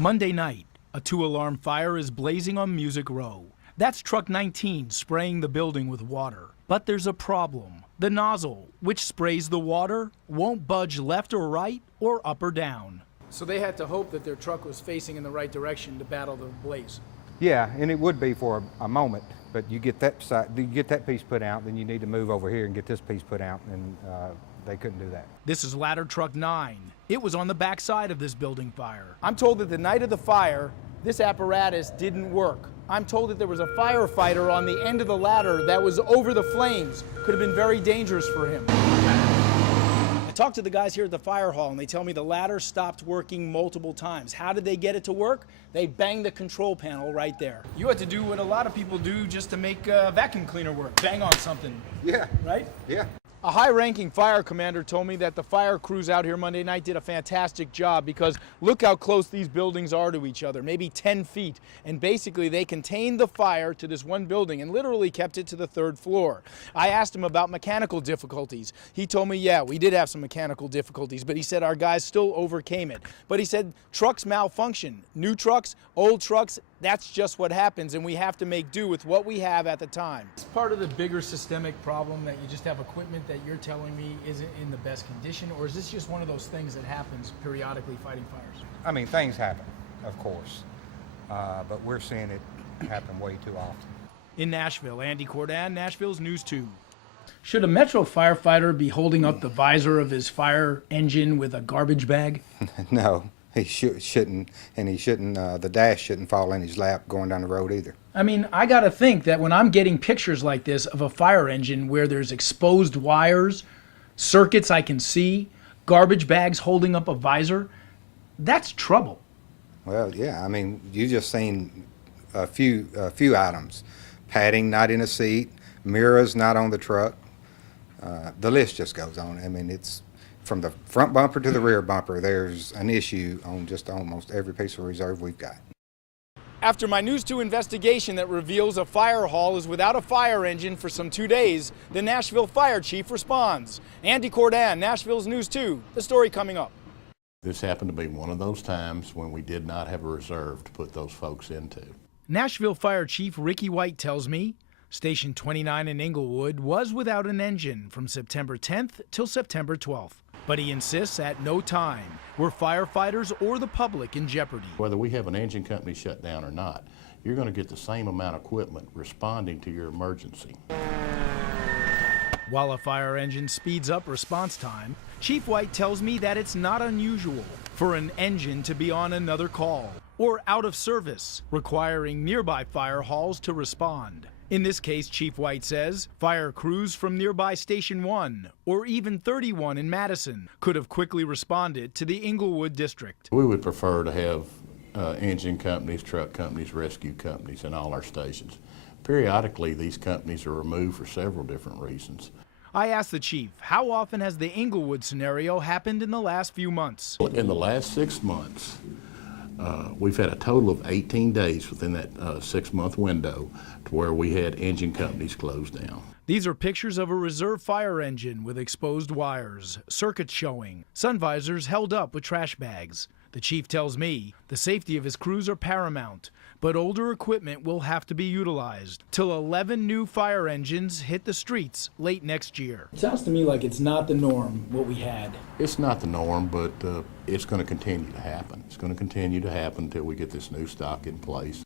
Monday night, a 2-alarm fire is blazing on Music Row. That's truck 19 spraying the building with water. But there's a problem. The nozzle, which sprays the water, won't budge left or right or up or down. So they had to hope that their truck was facing in the right direction to battle the blaze. Yeah, and it would be for a moment, but you get that piece put out, then you need to move over here and get this piece put out, and they couldn't do that. This is ladder truck 9. It was on the back side of this building fire. I'm told that the night of the fire, this apparatus didn't work. I'm told that there was a firefighter on the end of the ladder that was over the flames. Could have been very dangerous for him. I talked to the guys here at the fire hall, and they tell me the ladder stopped working multiple times. How did they get it to work? They banged the control panel right there. You had to do what a lot of people do just to make a vacuum cleaner work. Bang on something. Yeah. Right? Yeah. A high-ranking fire commander told me that the fire crews out here Monday night did a fantastic job because look how close these buildings are to each other, maybe 10 feet. And basically they contained the fire to this one building and literally kept it to the 3rd floor. I asked him about mechanical difficulties. He told me, yeah, we did have some mechanical difficulties, but he said our guys still overcame it. But he said trucks malfunction. New trucks, old trucks, that's just what happens, and we have to make do with what we have at the time. It's part of the bigger systemic problem that you just have equipment that you're telling me isn't in the best condition, or is this just one of those things that happens periodically fighting fires? I mean, things happen, of course, but we're seeing it happen way too often. In Nashville, Andy Cordan, Nashville's News 2. Should a Metro firefighter be holding up the visor of his fire engine with a garbage bag? No. He shouldn't, and the dash shouldn't fall in his lap going down the road either. I mean, I gotta think that when I'm getting pictures like this of a fire engine where there's exposed wires, circuits I can see, garbage bags holding up a visor, that's trouble. Well, yeah, I mean, you just seen a few items. Padding not in a seat, mirrors not on the truck. The list just goes on. I mean, it's from the front bumper to the rear bumper, there's an issue on just almost every piece of reserve we've got. After my News 2 investigation that reveals a fire hall is without a fire engine for some 2 days, the Nashville fire chief responds. Andy Cordan, Nashville's News 2. The story coming up. This happened to be one of those times when we did not have a reserve to put those folks into. Nashville Fire Chief Ricky White tells me Station 29 in Inglewood was without an engine from September 10th till September 12th. But he insists at no time were firefighters or the public in jeopardy. Whether we have an engine company shut down or not, you're going to get the same amount of equipment responding to your emergency. While a fire engine speeds up response time, Chief White tells me that it's not unusual for an engine to be on another call or out of service, requiring nearby fire halls to respond. In this case, Chief White says, fire crews from nearby Station 1 or even 31 in Madison could have quickly responded to the Inglewood district. We would prefer to have engine companies, truck companies, rescue companies in all our stations. Periodically, these companies are removed for several different reasons. I asked the chief, how often has the Inglewood scenario happened in the last few months? In the last 6 months, we've had a total of 18 days within that 6-month window to where we had engine companies closed down. These are pictures of a reserve fire engine with exposed wires, circuits showing, sun visors held up with trash bags. The chief tells me the safety of his crews are paramount, but older equipment will have to be utilized till 11 new fire engines hit the streets late next year. It sounds to me like it's not the norm, what we had. It's not the norm, but it's going to continue to happen. It's going to continue to happen until we get this new stock in place.